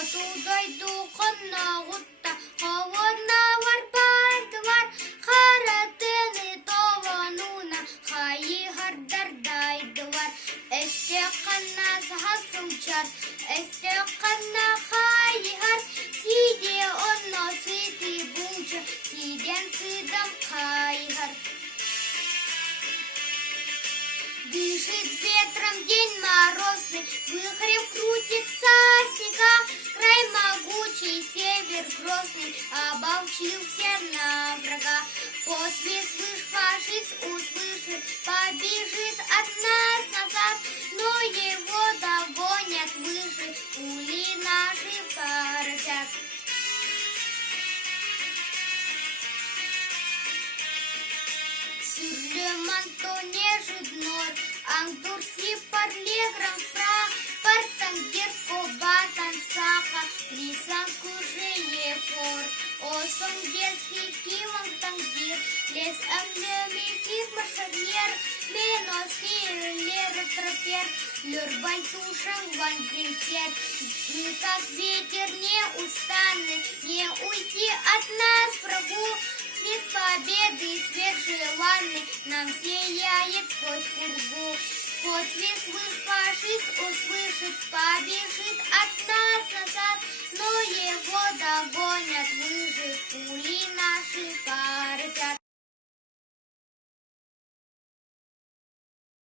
Атудай духанна гутта, холодна варпардвар, харатыны товануна, хаи гардардайдвар. Эсте қанна сахасылчар, эсте қанна хайгар, сиде онно сыты булча, сиден сыдам хайгар. Дышит ветром день морозный, вихрем крутится снега, край могучий, север грозный, оболчился на врага. После слышь фашист услышит, побежит от нас назад, но его догонят выше, пули наши поразят. Sur le manteau neige nord, endurci par les grands froids, partant guerre combattant saca, glissant courrier fort. Au son детский кивом тангир, les ennemis firent marche arrière, mais nos tirs les rattrapèrent, leur balle touchant ванзинцет. Мы как ветер не устанны, не уйти от нас врагу, свет победы, свет желанный нам сияет сквозь пургу. После слышь фашист услышит, побежит от нас назад, но его догонят выжив пули